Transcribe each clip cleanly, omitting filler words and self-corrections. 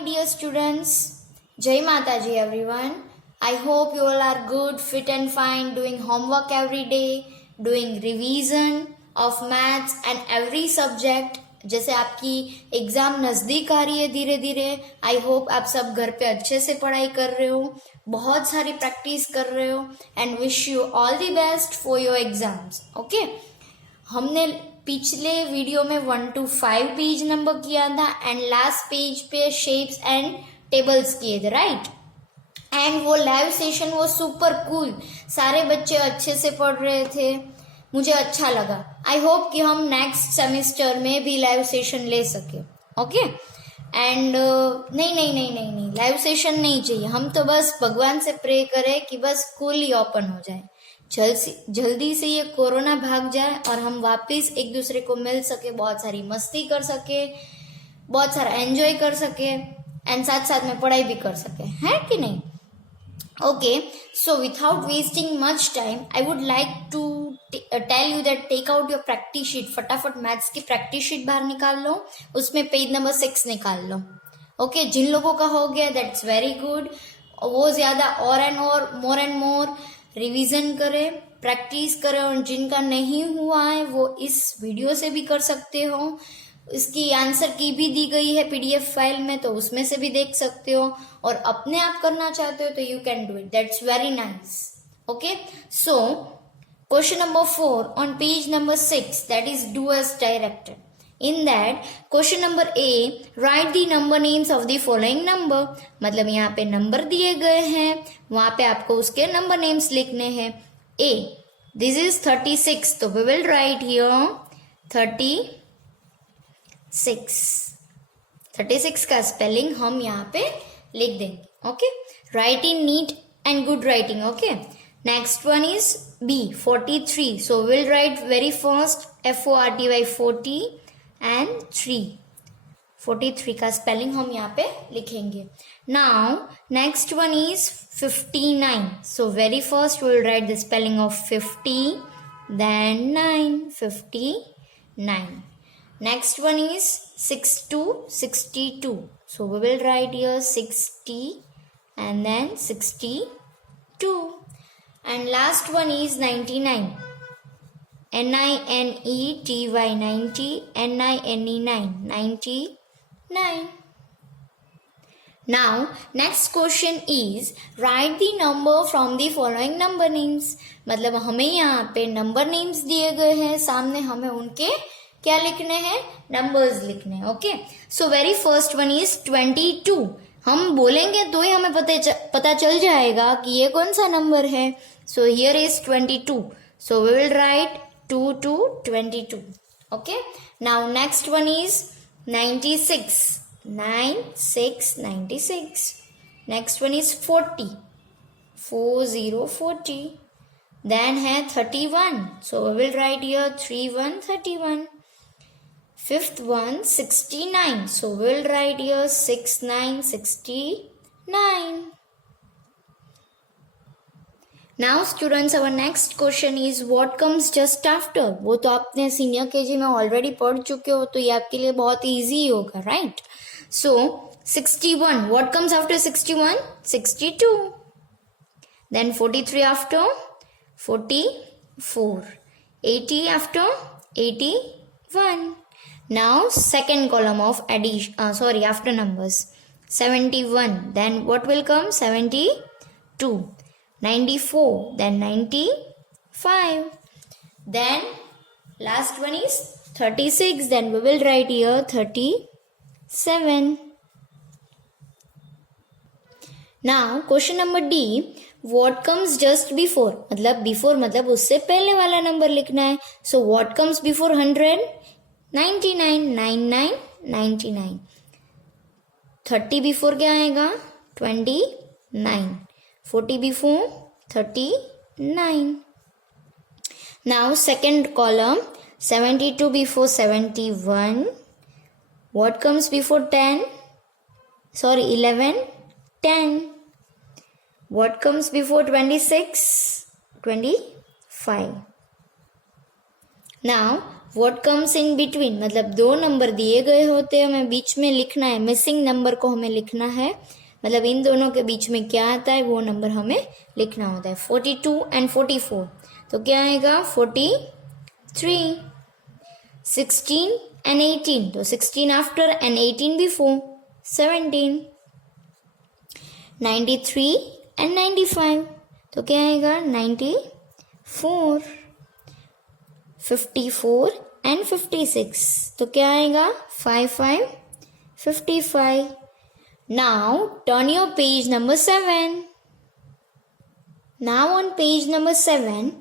my dear students. Jai Mataji everyone. I hope you all are good, fit and fine, doing homework every day, doing revision of maths and every subject. जैसे आपकी exam नज़दीक आ रही है धीरे धीरे, I hope आप सब घर पे अच्छे से पढ़ाई कर रहे हो, बहुत सारी प्रैक्टिस कर रहे हो and wish you all the best for your exams. Okay, हमने पिछले वीडियो में 1 to 5 पेज नंबर किया था एंड लास्ट पेज पे शेप्स एंड टेबल्स किए थे, राइट? एंड वो लाइव सेशन वो सुपर कूल, सारे बच्चे अच्छे से पढ़ रहे थे, मुझे अच्छा लगा. आई होप कि हम नेक्स्ट सेमेस्टर में भी लाइव सेशन ले सके. ओके एंड नहीं, लाइव सेशन नहीं चाहिए. हम तो बस भगवान से प्रे करें कि बस स्कूल ही ओपन हो जाए, जल्दी से ये कोरोना भाग जाए और हम वापस एक दूसरे को मिल सके, बहुत सारी मस्ती कर सके, बहुत सारा एंजॉय कर सके एंड साथ साथ में पढ़ाई भी कर सके, है कि नहीं? Okay, so without wasting much time I would like to tell you that take out your practice sheet. फटाफट मैथ्स की प्रैक्टिस शीट बाहर निकाल लो, उसमें पेज नंबर 6 निकाल लो. ओके, जिन लोगों का हो गया दैट्स वेरी गुड. वो ज्यादा और and more and more revision करें, प्रैक्टिस करें, और जिनका नहीं हुआ है वो इस वीडियो से भी कर सकते हो. इसकी आंसर की भी दी गई है पीडीएफ फाइल में, तो उसमें से भी देख सकते हो, और अपने आप करना चाहते हो तो you can do it. That's very nice. Okay, so question number 4 on page number 6, that is do as directed. In that, question number A, write the number names of the following number. मतलब यहाँ पे number दिए गए हैं, वहां पे आपको उसके नंबर नेम्स लिखने हैं. A, this is 36, तो we will write here 36. 36 का स्पेलिंग हम यहाँ पे लिख देंगे. Okay, right in neat and good writing. Okay, next one is B, 43. So we will write very fast FORTY 40 and 3. 43 का स्पेलिंग हम यहाँ पे लिखेंगे. Now next one is 59. So very first will write the spelling of 50 then 9. 59. Next one is 62. So we will write here 60 and then 62. And last one is 99. NINETY 90, NINE 99. Now next question is write the number from the following number names. मतलब हमें यहाँ पे number names दिए गए हैं, सामने हमें उनके क्या लिखने हैं, नंबर्स लिखने हैं. Okay, so very first one is 22. हम बोलेंगे तो ही हमें पता चल जाएगा कि ये कौन सा नंबर है. So here is 22. So we will write 2 to 22. Okay, now next one is 96. 96. Next one is 40. 40. Then है 31. So we will write here 31. Fifth one 69. So we will write here 69. Now students, our next question is what comes just after. वो तो आपने senior KG में already पढ़ चुके हो, तो ये आपके लिए बहुत इजी होगा, right? So 61, what comes after 61? 62. Then 43 after 44. 80 after 81. Now second column of after numbers. 71. Then what will come? 72. 94, then 95. Then last one is 36. Then we will write here 37. Now question number D, what comes just before? मतलब before मतलब उससे पहले वाला number लिखना है. So what comes before 100? 99. 99. 30 before क्या आएगा? 29. 40 before 39. Now second column, 72 before 71. What comes before 10? 11. 10. What comes before 26? 25. Now what comes in between, मतलब दो नंबर दिए गए होते हैं, हमें बीच में लिखना है, मिसिंग नंबर को हमें लिखना है, मतलब इन दोनों के बीच में क्या आता है वो नंबर हमें लिखना होता है। 42 एंड 44, तो क्या आएगा 43। 16 and 18, तो 16 after and 18 before, 17। 93 and 95, तो क्या आएगा 94। 54 and 56, तो क्या आएगा 55 55। Now turn your page number 7. Now on page number 7,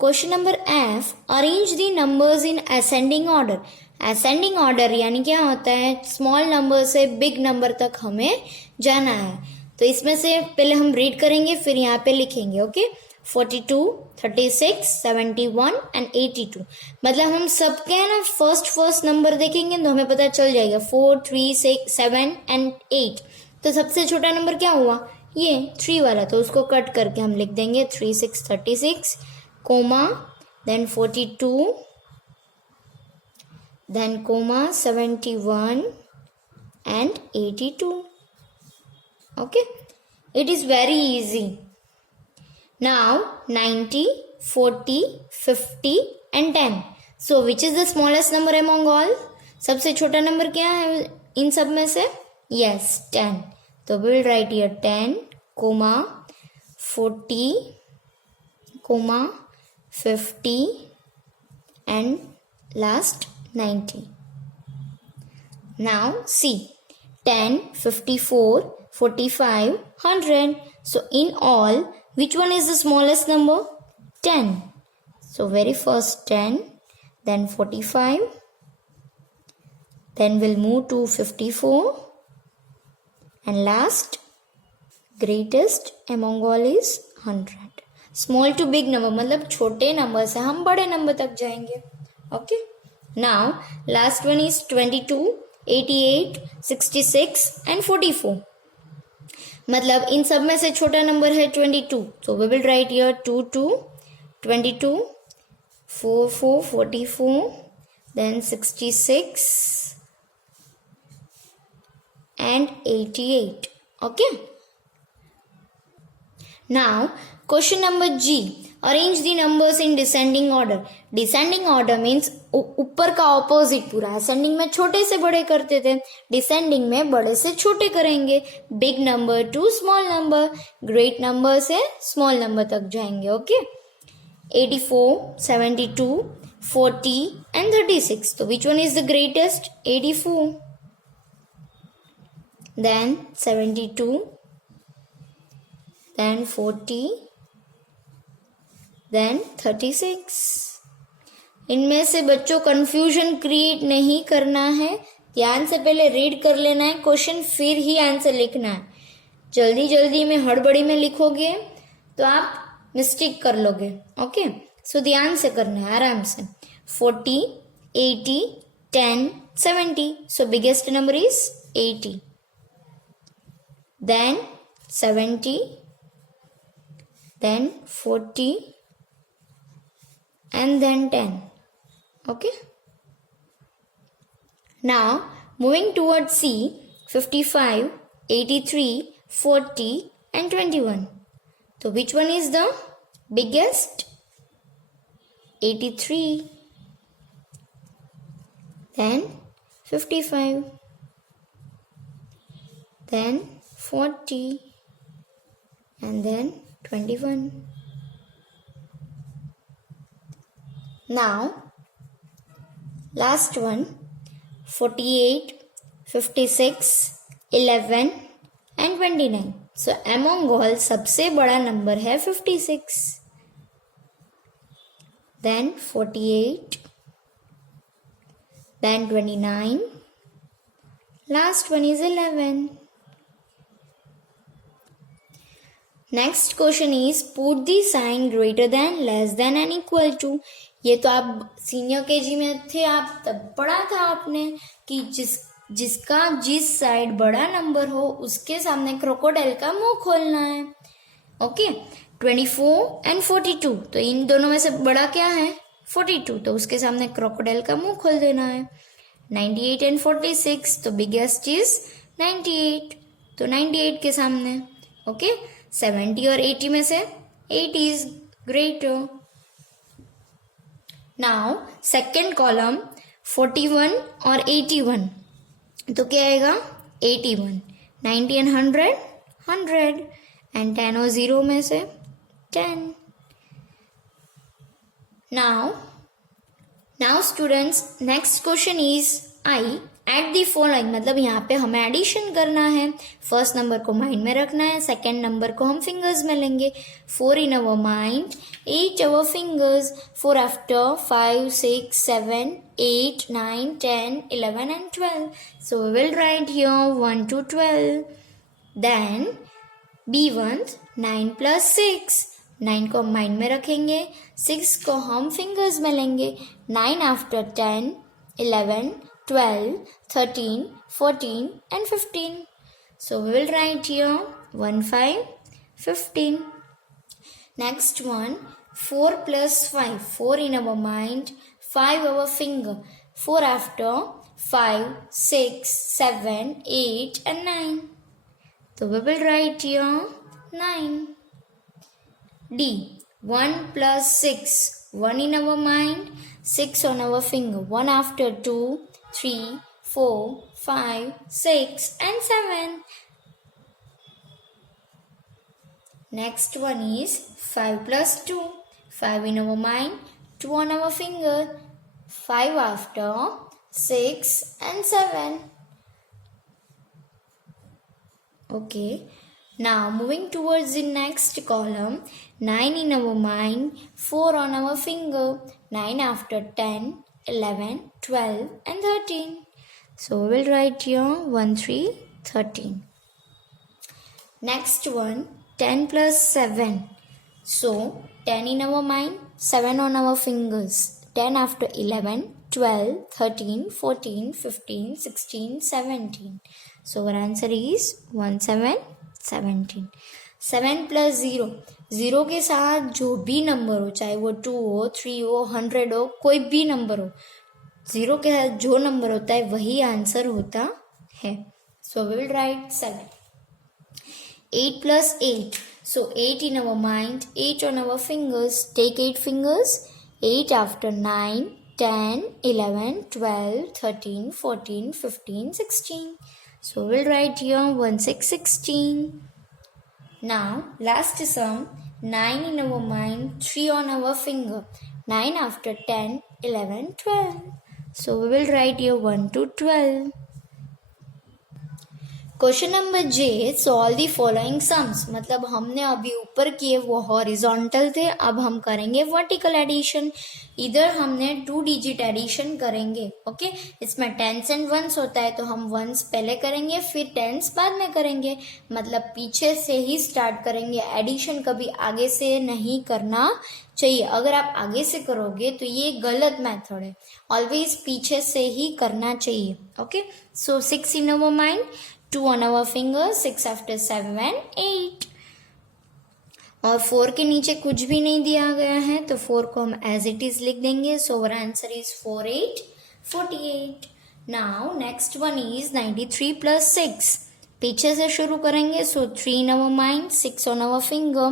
question number F, arrange the numbers in ascending order. Ascending order यानी क्या होता है, स्मॉल नंबर से बिग नंबर तक हमें जाना है। तो इसमें से पहले हम रीड करेंगे, फिर यहाँ पे लिखेंगे। ओके, 42, 36, 71 एंड 82, मतलब हम सबके है ना फर्स्ट नंबर देखेंगे तो हमें पता चल जाएगा 4, 3, 6, 7 एंड 8। तो सबसे छोटा नंबर क्या हुआ, ये 3 वाला, तो उसको कट करके हम लिख देंगे 3, 6, 36, coma, then 42, then comma 71 and 82. Okay, it is very easy. Now 90, 40, 50 and 10. So which is the smallest number among all? सबसे छोटा नंबर क्या है इन सब में से? Yes, 10. तो we will write here 10, comma 40, comma 50 and last 90. Now see, 10, 54, 45, 100. So in all, which one is the smallest number? 10. So very first 10, then 45, then we'll move to 54, and last greatest among all is 100. Small to big number, मतलब छोटे number से हम बड़े number तक जाएंगे। Okay. Now last one is 22, 88, 66 and 44, मतलब इन सब में से छोटा नंबर है 22, so we will write here 2, 2, 22, 4, 4, 44, then 66 and 88. Okay. Now question number G, arrange the numbers in descending order. Descending order means ऊपर का ऑपोजिट पूरा। असेंडिंग में छोटे से बड़े करते थे, डिसेंडिंग में बड़े से छोटे करेंगे। Big number to small number, great number से स्मॉल नंबर तक जाएंगे। ओके, 84, 72, 40 एंड 36, तो which one is the greatest? 84, then 72, then 40, then 36। इनमें से बच्चों कंफ्यूजन क्रिएट नहीं करना है, ध्यान से पहले रीड कर लेना है क्वेश्चन, फिर ही आंसर लिखना है। जल्दी जल्दी में हड़बड़ी में लिखोगे तो आप मिस्टेक कर लोगे। ओके, सो ध्यान से करना है, आराम से। 40, 80, 10, 70, so biggest number is 80, then 70, then 40 and then 10. Okay, now moving towards C, 55, 83, 40 and 21, so which one is the biggest? 83, then 55, then 40 and then 21. Now last one, 48, 56, 11 and 29. So among all सबसे बड़ा number है 56, then 48, then 29, last one is 11. Next question is put the sign greater than, less than and equal to. ये तो आप senior KG में थे, आप तब पढ़ा था आपने कि जिसका जिस साइड बड़ा नंबर हो उसके सामने क्रोकोडाइल का मुंह खोलना है। ओके, 24 एंड 42, तो इन दोनों में से बड़ा क्या है? 42 तो उसके सामने क्रोकोडाइल का मुंह खोल देना है. 98 एंड 46 तो बिगेस्ट इज 98 तो 98 के सामने. ओके 70 और 80 में से 80 is greater. Now second column 41 और 81 तो क्या आएगा 81. 90 एंड 100 100 एंड 10 और 0 में से 10. Now students, next question is I add the following. मतलब यहाँ पे हमें एडिशन करना है. फर्स्ट नंबर को माइंड में रखना है, सेकेंड नंबर को हम फिंगर्स में लेंगे. 4 in our mind, 8 our fingers, 4 after 5, 6, 7, 8, 9, 10, 11 and 12. So we will write here 1 to 12. Then B1 9 plus 6. 9 को हम माइंड में रखेंगे, 6 को हम फिंगर्स में लेंगे. 9 after 10, 11, 12, 13, 14 and 15. So we will write here 1, 5, 15. Next one 4 plus 5. 4 in our mind, 5 our finger. 4 after 5, 6, 7, 8 and 9. So we will write here 9. D 1 plus 6. 1 in our mind, 6 on our finger. 1 after 2, 3, 4, 5, 6 and 7. Next one is 5 plus 2. 5 in our mind, 2 on our finger. 5 after 6 and 7. Okay. Now moving towards the next column, 9 in our mind, 4 on our finger, 9 after 10, 11, 12 and 13. So we will write here 1, 3, 13. Next one 10 plus 7. So 10 in our mind, 7 on our fingers, 10 after 11, 12, 13, 14, 15, 16, 17. So our answer is 1, 7, 17. 7 plus 0. 0 के साथ जो भी number हो, चाहे वो 2 हो, 3 हो, 100 हो, कोई भी नंबर हो, 0 के साथ जो नंबर होता है वही आंसर होता है. So we will write 7. 8 plus 8. So 8 in our mind, 8 on our fingers. Take 8 fingers. 8 after 9, 10, 11, 12, 13, 14, 15, 16. So we'll write here 1, 6, 16. Now last sum, 9 in our mind, 3 on our finger. 9 after 10, 11, 12. So we will write here 1 to 12. Question number J, solve the following sums. मतलब हमने अभी ऊपर किए वो horizontal थे, अब हम करेंगे वर्टिकल एडिशन. इधर हमने 2 डिजिट एडिशन करेंगे. ओके इसमें टेंस एंड वंस होता है, तो हम वंस पहले करेंगे फिर टेंस बाद में करेंगे. मतलब पीछे से ही स्टार्ट करेंगे. एडिशन कभी आगे से नहीं करना चाहिए. अगर आप आगे से करोगे तो ये गलत मेथड है. ऑलवेज पीछे से ही करना चाहिए. Okay so 6 in our mind, 2 on our fingers, 6 after 7, 8. और 4 के नीचे कुछ भी नहीं दिया गया है तो 4 को हम एज इट इज लिख देंगे. सो our answer is 4, 8, 48. Now next one is 93 plus 6. पीछे से शुरू करेंगे. सो 3 in our mind, 6 on our finger,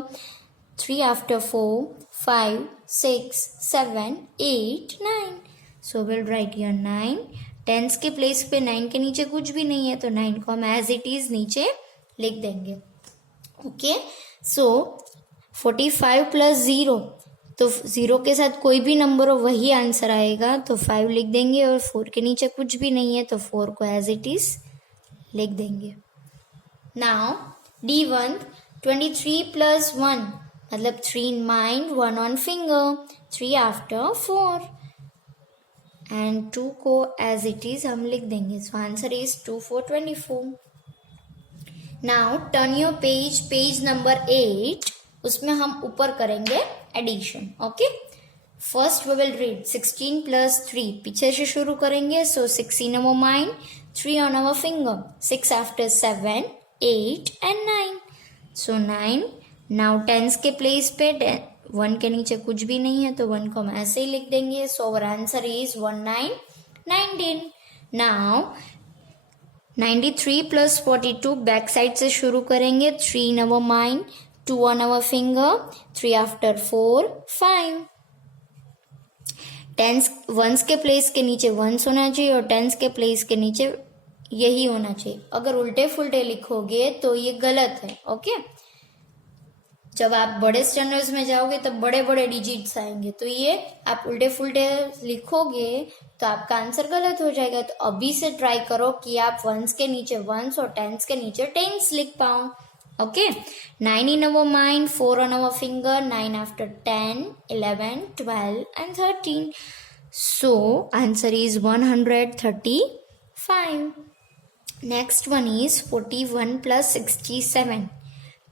3 after 4, 5, 6, 7, 8, 9. So we'll write here 9. Tense के प्लेस पे 9 के नीचे कुछ भी नहीं है तो 9 को हम एज इट इज नीचे लिख देंगे. Okay so 45 plus 0. तो 0 के साथ कोई भी नंबर हो वही आंसर आएगा. तो 5 लिख देंगे और 4 के नीचे कुछ भी नहीं है तो 4 को एज इट इज लिख देंगे. Now D1 23 plus 1. मतलब 3 in mind, 1 on finger, 3 after 4. And 2 को एज इट इज हम लिख देंगे. So answer is 2, 4, 24. Now turn your page, page number 8. उसमें हम ऊपर करेंगे addition. Okay first we will read 16 plus 3. पीछे से शुरू करेंगे. So 6 in our mind, 3 on our finger, 6 after 7, 8 and 9. So 9. Now tense के प्लेस पे 1 के नीचे कुछ भी नहीं है तो 1 को हम ऐसे ही लिख देंगे. So our answer is 1919. Now 93 plus 42 back side से शुरू करेंगे. 3 in our mind, 2 on our finger, 3 after 4, 5. Tens ones के प्लेस के नीचे वंस होना चाहिए और टेंस के प्लेस के नीचे यही होना चाहिए. अगर उल्टे फुल्टे लिखोगे तो ये गलत है. ओके, जब आप बड़े स्टैंडर्ड्स में जाओगे तो बड़े बड़े डिजिट्स आएंगे, तो ये आप उल्टे फुल्टे लिखोगे तो आपका आंसर गलत हो जाएगा. तो अभी से ट्राई करो कि आप वंस के नीचे वंस और टेंस के नीचे टेंस लिख पाओ. Okay, 9 in our mind, 4 on our finger, 9 after 10, 11, 12 and 13. So answer is 135. Next one is 41 plus 67.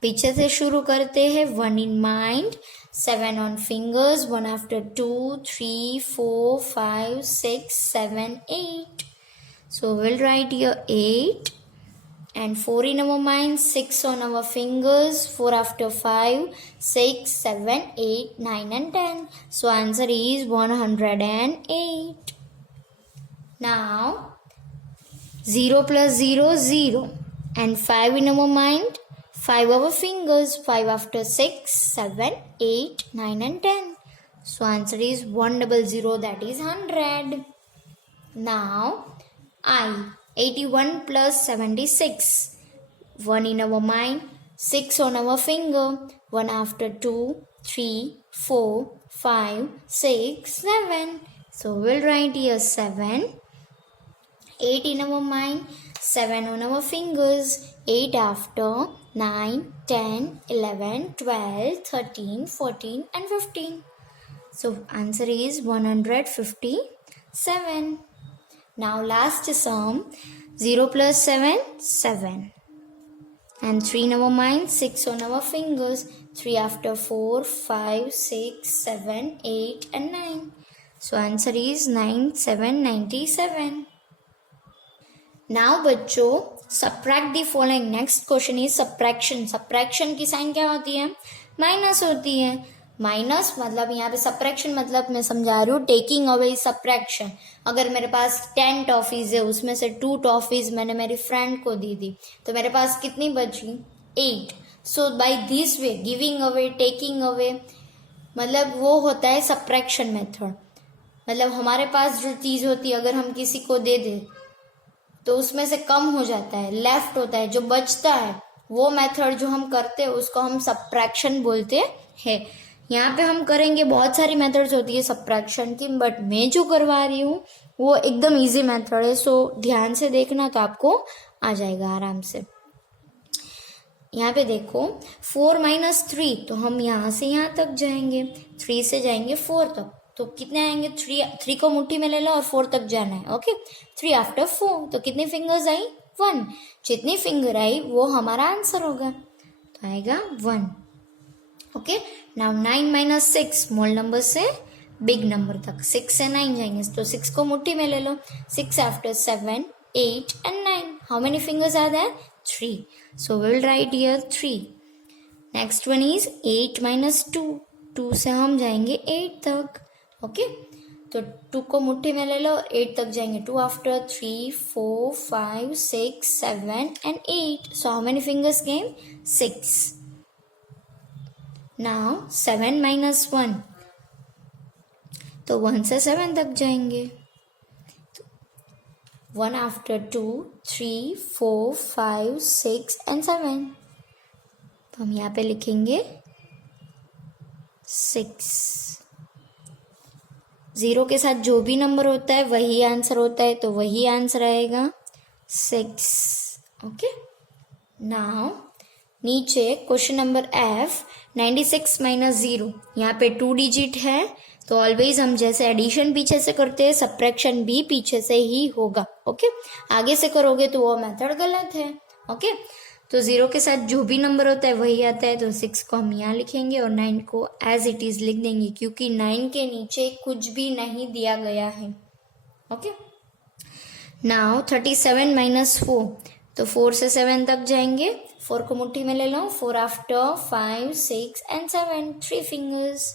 पीछे से शुरू करते हैं. 1 in mind, 7 on fingers, 1 after 2, 3, 4, 5, 6, 7, 8. So we'll write here 8. And 4 in our mind, 6 on our fingers, 4 after 5, 6, 7, 8, 9 and 10. So answer is 108. Now 0 plus 0, 0. And 5 in our mind, 5 our fingers, 5 after 6, 7, 8, 9 and 10. So answer is 100, that is 100. Now I. 81 plus 76. 1 in our mind, 6 on our finger, 1 after 2, 3, 4, 5, 6, 7. So we'll write here 7. 8 in our mind, 7 on our fingers, 8 after 9, 10, 11, 12, 13, 14 and 15. So answer is 157. Now last sum, 0 plus 7, 7. And 3 in our mind, 6 on our fingers, 3 after 4, 5, 6, 7, 8 and 9. So answer is 9797. Now बच्चों, subtract the following. Next question is subtraction. Subtraction की sign क्या होती है? Minus होती है. Minus मतलब यहाँ पे सब्ट्रैक्शन मतलब मैं समझा रही हूँ टेकिंग अवे सब्ट्रैक्शन. अगर मेरे पास 10 टॉफीज है, उसमें से 2 टॉफीज मैंने मेरी फ्रेंड को दी थी, तो मेरे पास कितनी बची? 8. So by this way giving away, taking away, मतलब वो होता है सब्ट्रैक्शन मेथड. मतलब हमारे पास जो चीज़ होती है अगर हम किसी को दे दें तो उसमें से कम हो जाता है, लेफ्ट होता है, जो बचता है वो मेथड जो हम करते हैं उसको हम सब्ट्रैक्शन बोलते हैं. यहाँ पे हम करेंगे, बहुत सारी मेथड्स होती है सब्ट्रैक्शन की, बट मैं जो करवा रही हूँ वो एकदम इजी मेथड है. सो ध्यान से देखना तो आपको आ जाएगा आराम से. यहाँ पे देखो 4 minus 3, तो हम यहाँ से यहाँ तक जाएंगे, 3 से जाएंगे 4 तक, तो कितने आएंगे? 3 को मुट्ठी में ले लो और 4 तक जाना है. ओके, 3 after 4, तो कितनी फिंगर्स आई? 1. जितनी फिंगर आई वो हमारा आंसर होगा, तो आएगा 1. Okay, now 9 minus 6, small number से बिग नंबर तक, 6 से 9 जाएंगे, तो 6 को मुट्ठी में ले लो. 6 after 7, 8 and 9. How many fingers are there? 3. So we will write here 3. Next one is 8 minus 2. 2 से हम जाएंगे 8 तक. ओके, तो 2 को मुट्ठी में ले लो, 8 तक जाएंगे. 2 after 3, 4, 5, 6, 7 and 8. So how many fingers came? 6. Now 7 minus 1, तो 1 से 7 तक जाएंगे. 1 after 2, 3, 4, 5, 6 and 7. तो हम यहाँ पे लिखेंगे 6. 0 के साथ जो भी नंबर होता है वही आंसर होता है, तो वही आंसर आएगा 6. ओके, नाउ नीचे क्वेश्चन नंबर F, 96 minus 0. यहाँ पे 2 डिजिट है, तो ऑलवेज हम जैसे एडिशन पीछे से करते हैं सब्ट्रैक्शन भी पीछे से ही होगा. ओके, आगे से करोगे तो वो मेथड गलत है. ओके, तो 0 के साथ जो भी नंबर होता है वही आता है, तो 6 को हम यहाँ लिखेंगे और 9 को एज इट इज लिख देंगे, क्योंकि 9 के नीचे कुछ भी नहीं दिया गया है. Okay, now 37 minus 4. तो 4 से 7 तक जाएंगे. 4 को मुट्ठी में ले लो. 4 after 5, 6 and 7. 3 fingers.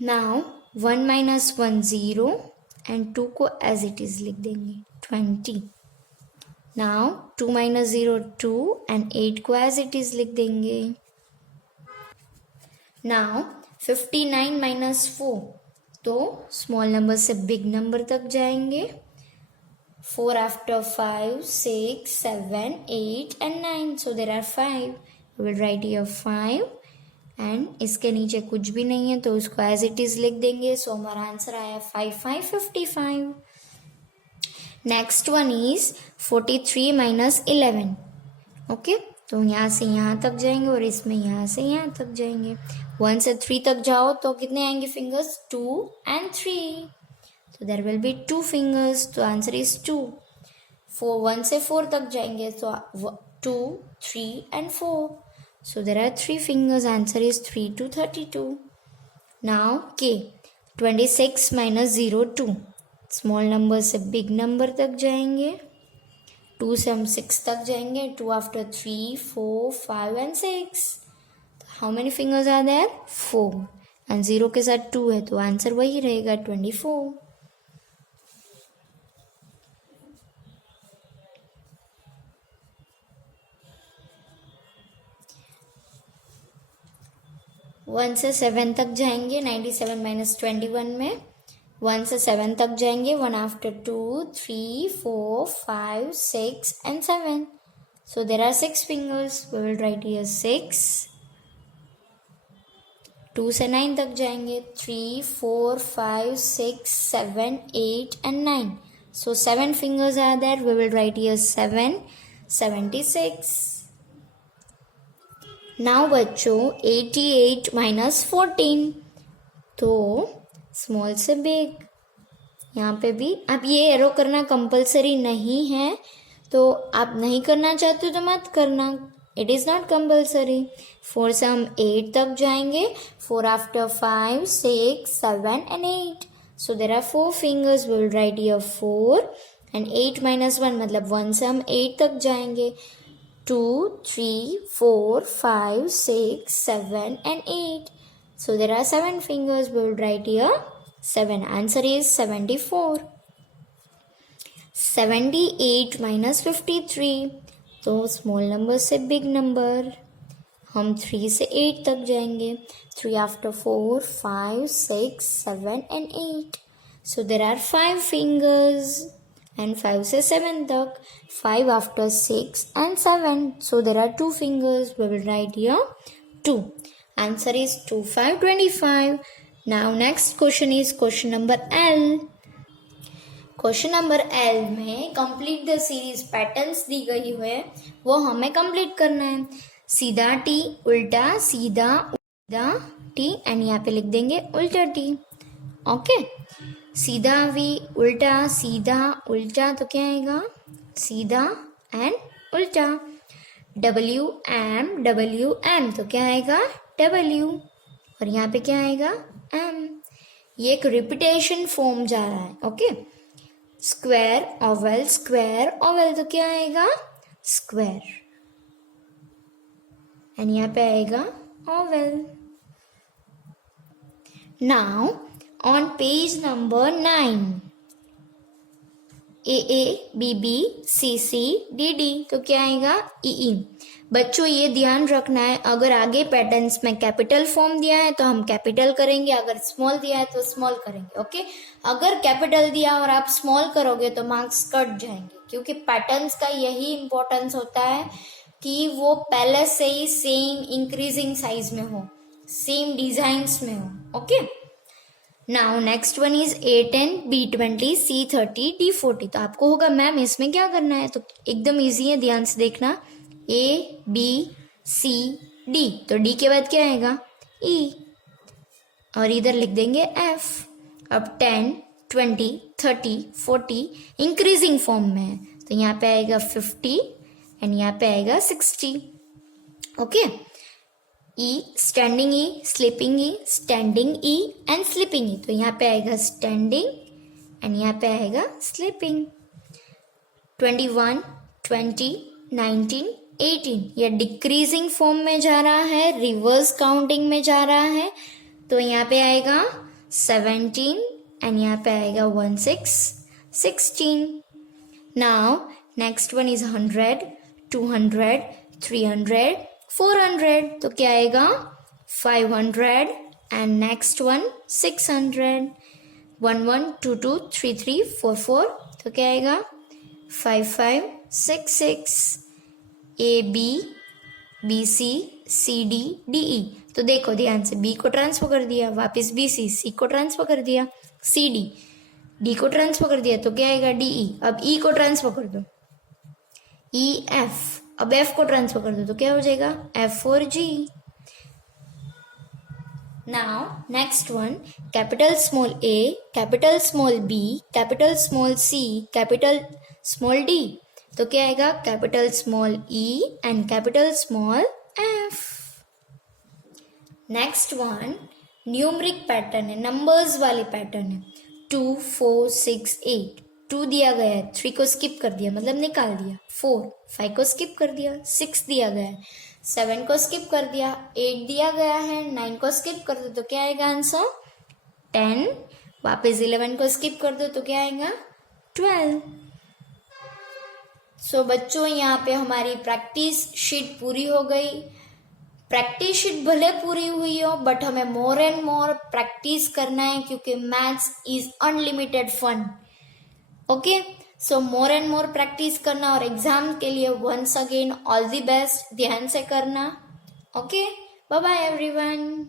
Now 1 minus 1 0 and 2 को as it is लिख देंगे 20. Now 2 minus 0 2 and 8 को as it is लिख देंगे. Now 59 minus 4, तो स्मॉल नंबर से बिग नंबर तक जाएंगे. 4 after 5, 6, 7, 8 and 9. So there are 5. We will write here 5 and इसके नीचे कुछ भी नहीं है तो उसको as it is लिख देंगे. So हमारा आंसर आया 5 5 55. Next one is 43 minus 11. Okay, तो यहाँ से यहाँ तक जाएंगे और इसमें यहाँ से यहाँ तक जाएंगे. 1 से 3 तक जाओ तो कितने आएंगे फिंगर्स? 2 and 3. तो देयर विल बी 2 fingers. तो आंसर इज 2. 1 से 4 तक जाएंगे तो 2, 3 and 4. So there are 3 fingers. Answer is 3 to 32. Now K. 26 minus 0 2. Small number से बिग नंबर तक जाएंगे. 2 से हम 6 तक जाएंगे. 2 after 3, 4, 5 and 6. How many fingers are there? 4. And 0 के साथ 2 है तो आंसर वही रहेगा 24. वन से 7 तक जाएंगे. 97 minus 21 में 1 से 7 तक जाएंगे. 1 after 2, 3, 4, 5, 6 and 7. So there are 6 fingers. We will write here 6. 2 से 9 तक जाएंगे. 3, 4, 5, 6, 7, 8 and 9. So 7 fingers are there. We will write here 7, 76. Now बच्चों 88 minus 14. तो स्मॉल से बिग. यहाँ पे भी अब ये एरो करना कंपलसरी नहीं है, तो आप नहीं करना चाहते हो तो मत करना. It is not compulsory. 4 से हम 8 तक जाएंगे. 4 after 5, 6, 7 and 8. So there are 4 fingers. We will write here 4 and 8 minus 1 मतलब 1 से हम 8 तक जाएंगे. 2, 3, 4, 5, 6, 7 and 8. So there are 7 fingers. We will write here 7. Answer is 74. 78 minus 53. तो स्मॉल नंबर से बिग नंबर. हम 3 से 8 तक जाएंगे. 3 after 4, 5, 6, 7 and 8. So there are 5 fingers. And 5 से 7 तक. 5 after 6 and 7. So there are 2 fingers. We will write here 2. Answer is 2, 5, 25. Now next question is question number L. Question number L में complete the series patterns दी गई है, वो हमें complete करना है. सीधा टी, उल्टा, सीधा, उल्टा टी एंड यहाँ पे लिख देंगे उल्टा टी. ओके, सीधा वी, उल्टा, सीधा, उल्टा तो क्या आएगा? सीधा एंड उल्टा. डब्ल्यू एम तो क्या आएगा? डब्ल्यू. और यहाँ पे क्या आएगा? एम. ये एक रिपीटेशन फॉर्म जा रहा है. ओके, स्क्वायर ओवल तो क्या आएगा? स्क्वायर. एंड यहाँ पे आएगा oval. Now on page number 9, A B B C C D D तो क्या आएगा? ई. बच्चों ये ध्यान रखना है, अगर आगे पैटर्न्स में कैपिटल फॉर्म दिया है तो हम कैपिटल करेंगे, अगर स्मॉल दिया है तो स्मॉल करेंगे. ओके, अगर कैपिटल दिया और आप स्मॉल करोगे तो मार्क्स कट जाएंगे, क्योंकि पैटर्न्स का यही इंपॉर्टेंस होता है कि वो पहले से ही सेम इंक्रीजिंग साइज में हो, सेम डिजाइन्स में हो. Okay, now next one is A10, B20, C30, D40. तो आपको होगा मैम इसमें क्या करना है, तो एकदम इजी है, ध्यान से देखना. A B C D, तो D के बाद क्या आएगा? E. और इधर लिख देंगे F. अब 10, 20, 30, 40 इंक्रीजिंग फॉर्म में है, तो यहाँ पे आएगा 50 एंड यहाँ पे आएगा 60. Okay, E, standing E, sleeping E, standing E and sleeping E. तो यहाँ पे आएगा स्टैंडिंग एंड यहाँ पे आएगा स्लीपिंग। 21, 20, 19, 18 ये डिक्रीजिंग फॉर्म में जा रहा है, रिवर्स काउंटिंग में जा रहा है, तो यहाँ पे आएगा 17 एंड यहाँ पे आएगा 16, 16। नाउ नेक्स्ट वन इज 100, 200, 300, 400, तो क्या आएगा 500 एंड नेक्स्ट वन 600। 1 1 2 2 3 3 4 4, तो क्या आएगा 5 5 6 6। A B, B C, C D, D E, तो देखो ध्यान से, बी को ट्रांसफर कर दिया, वापस बी सी, सी को ट्रांसफर कर दिया, सी डी, डी को ट्रांसफर कर दिया, तो क्या आएगा डी ई। अब ई को ट्रांसफर कर दो, ई एफ, अब एफ को ट्रांसफर कर दो, तो क्या हो जाएगा एफ और जी। Now next one, capital small a, capital small b, capital small c, capital small d, तो क्या आएगा capital small e and capital small f। Next one numeric pattern है, नंबर्स वाली पैटर्न है। 2 4 6 8, 2 दिया गया है, 3 को स्किप कर दिया मतलब निकाल दिया, 4 5 को स्किप कर दिया, 6 दिया गया है, 7 को स्किप कर दिया, 8 दिया गया है, 9 को स्किप कर दो, तो क्या आएगा आंसर 10। वापस 11 को स्किप कर दो, तो क्या आएगा 12। सो बच्चों यहाँ पे हमारी प्रैक्टिस शीट पूरी हो गई। प्रैक्टिस शीट भले पूरी हुई हो बट हमें मोर एंड मोर प्रैक्टिस करना है, क्योंकि maths is unlimited fun. Okay, so more and more practice करना, और एग्जाम के लिए once again all the best, ध्यान से करना। Okay, bye bye everyone.